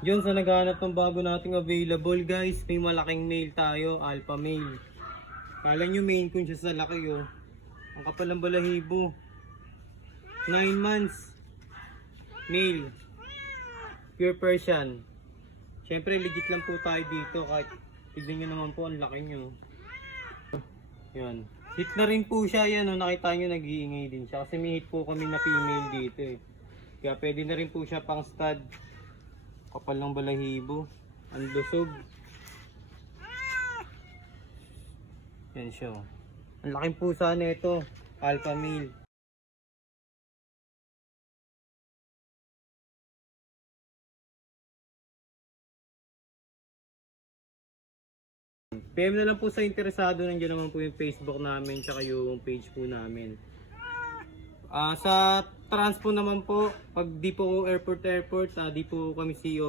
Diyon sa naghahanap ng bago nating available guys, may malaking male tayo, alpha male. Kala nyo main coon siya sa laki oh. Ang kapal ng balahibo. 9 months. Male. Pure Persian. Siyempre legit lang po tayo dito kahit tignan nyo naman po ang laki nyo. Yan. Hit na rin po siya yan oh. Nakita nyo nag-iingay din siya kasi may hit po kami na female dito eh. Kaya pwede na rin po siya pang stud. Kapal ng balahibo. Ang lusog. Yan siya oh. Ang laking pusa nito. Alpha male. PM na lang po sa interesado, nandiyan naman po yung Facebook namin tsaka yung page po namin. Sa transpo naman po, pag di po airport, di po kami CEO.